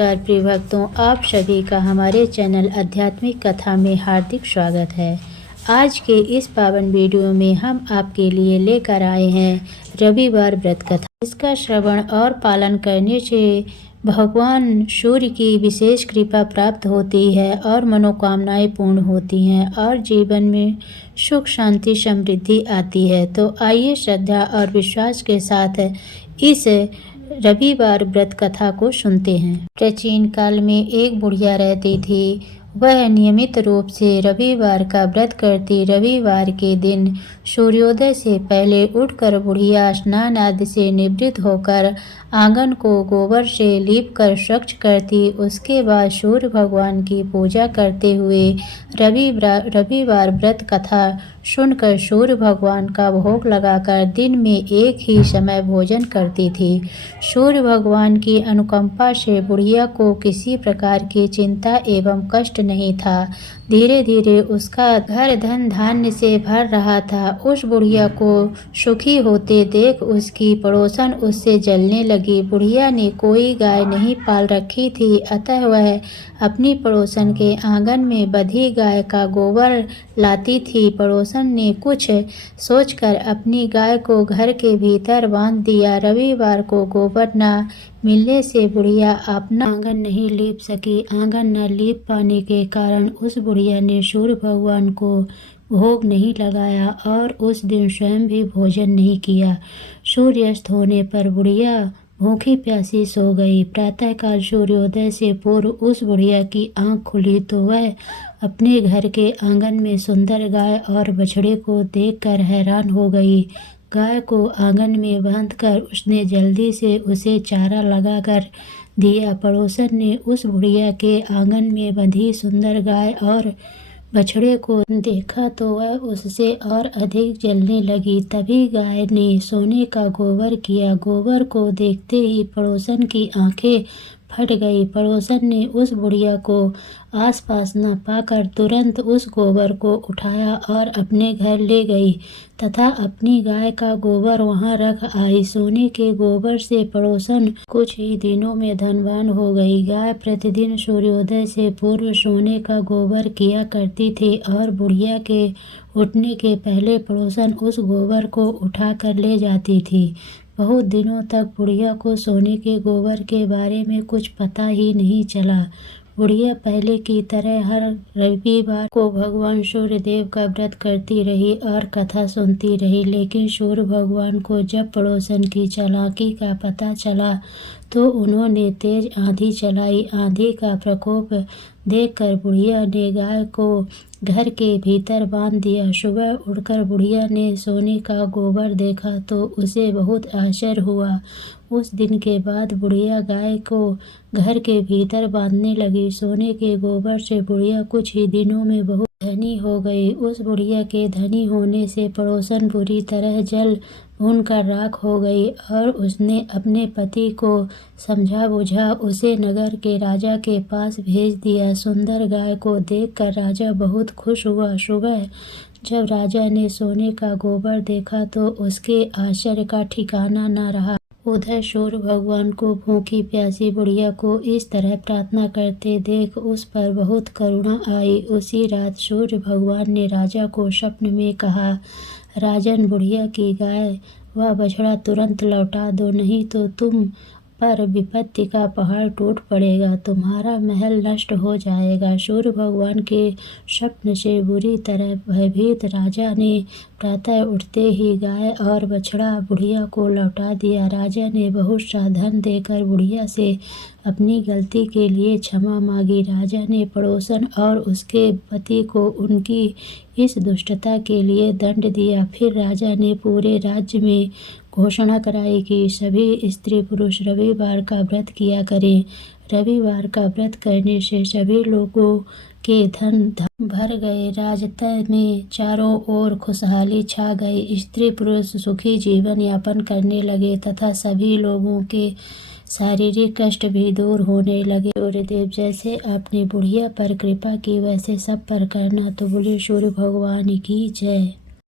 नमस्कार प्रिय भक्तों, आप सभी का हमारे चैनल आध्यात्मिक कथा में हार्दिक स्वागत है। आज के इस पावन वीडियो में हम आपके लिए लेकर आए हैं रविवार व्रत कथा। इसका श्रवण और पालन करने से भगवान सूर्य की विशेष कृपा प्राप्त होती है और मनोकामनाएं पूर्ण होती हैं और जीवन में सुख शांति समृद्धि आती है। तो आइए श्रद्धा और विश्वास के साथ इस रविवार व्रत कथा को सुनते हैं। प्राचीन काल में एक बुढ़िया रहती थी। वह नियमित रूप से रविवार का व्रत करती। रविवार के दिन सूर्योदय से पहले उठकर बुढ़िया स्नान आदि से निवृत्त होकर आंगन को गोबर से लीपकर स्वच्छ करती। उसके बाद सूर्य भगवान की पूजा करते हुए रविवार व्रत कथा सुनकर सूर्य भगवान का भोग लगाकर दिन में एक ही समय भोजन करती थी। सूर्य भगवान की अनुकंपा से बुढ़िया को किसी प्रकार की चिंता एवं कष्ट नहीं था। धीरे धीरे उसका घर धन धान्य से भर रहा था। उस बुढ़िया को सुखी होते देख उसकी पड़ोसन उससे जलने लगी। बुढ़िया ने कोई गाय नहीं पाल रखी थी, अतः वह अपनी पड़ोसन के आंगन में बंधी गाय का गोबर लाती थी। पड़ोसन ने कुछ सोचकर अपनी गाय को घर के भीतर बांध दिया। रविवार को गोबर न मिलने से बुढ़िया अपना आंगन नहीं लीप सकी। आंगन न लीप पाने के कारण उस बुढ़िया ने सूर्य भगवान को भोग नहीं लगाया और उस दिन स्वयं भी भोजन नहीं किया। सूर्यास्त होने पर बुढ़िया भूखी प्यासी सो गई। प्रातःकाल सूर्योदय से पूर्व उस बुढ़िया की आंख खुली तो वह अपने घर के आंगन में सुंदर गाय और बछड़े को देखकर हैरान हो गई। गाय को आंगन में बांधकर उसने जल्दी से उसे चारा लगाकर दिया। पड़ोसन ने उस बुढ़िया के आंगन में बंधी सुंदर गाय और बछड़े को देखा तो वह उससे और अधिक जलने लगी। तभी गाय ने सोने का गोबर किया। गोबर को देखते ही पड़ोसन की आंखें फट गई। पड़ोसन ने उस बुढ़िया को आसपास न पाकर तुरंत उस गोबर को उठाया और अपने घर ले गई तथा अपनी गाय का गोबर वहां रख आई। सोने के गोबर से पड़ोसन कुछ ही दिनों में धनवान हो गई। गाय प्रतिदिन सूर्योदय से पूर्व सोने का गोबर किया करती थी और बुढ़िया के उठने के पहले पड़ोसन उस गोबर को उठा कर ले जाती थी। बहुत दिनों तक बुढ़िया को सोने के गोबर के बारे में कुछ पता ही नहीं चला। बुढ़िया पहले की तरह हर रविवार को भगवान सूर्य देव का व्रत करती रही और कथा सुनती रही। लेकिन सूर्य भगवान को जब पड़ोसन की चालाकी का पता चला तो उन्होंने तेज आंधी चलाई। आंधी का प्रकोप देखकर बुढ़िया ने गाय को घर के भीतर बांध दिया। सुबह उठकर बुढ़िया ने सोने का गोबर देखा तो उसे बहुत आश्चर्य हुआ। उस दिन के बाद बुढ़िया गाय को घर के भीतर बांधने लगी। सोने के गोबर से बुढ़िया कुछ ही दिनों में बहुत धनी हो गई। उस बुढ़िया के धनी होने से पड़ोसन बुरी तरह जल भूनकर राख हो गई और उसने अपने पति को समझा बुझा उसे नगर के राजा के पास भेज दिया। सुंदर गाय को देखकर राजा बहुत खुश हुआ। सुबह जब राजा ने सोने का गोबर देखा तो उसके आश्चर्य का ठिकाना न रहा। उधर सूर्य भगवान को भूखी प्यासी बुढ़िया को इस तरह प्रार्थना करते देख उस पर बहुत करुणा आई। उसी रात सूर्य भगवान ने राजा को स्वप्न में कहा, राजन, बुढ़िया की गाय व बछड़ा तुरंत लौटा दो, नहीं तो तुम पर विपत्ति का पहाड़ टूट पड़ेगा, तुम्हारा महल नष्ट हो जाएगा। सूर्य भगवान के स्वप्न से बुरी तरह भयभीत राजा ने प्रातः उठते ही गाय और बछड़ा बुढ़िया को लौटा दिया। राजा ने बहुत सा धन देकर बुढ़िया से अपनी गलती के लिए क्षमा मांगी। राजा ने पड़ोसन और उसके पति को उनकी इस दुष्टता के लिए दंड दिया। फिर राजा ने पूरे राज्य में घोषणा कराई कि सभी स्त्री पुरुष रविवार का व्रत किया करें। रविवार का व्रत करने से सभी लोगों के धन भर गए। राजतय में चारों ओर खुशहाली छा गई। स्त्री पुरुष सुखी जीवन यापन करने लगे तथा सभी लोगों के शारीरिक कष्ट भी दूर होने लगे। सूर्यदेव, जैसे आपने बुढ़िया पर कृपा की वैसे सब पर करना। तो बोले सूर्य भगवान की जय।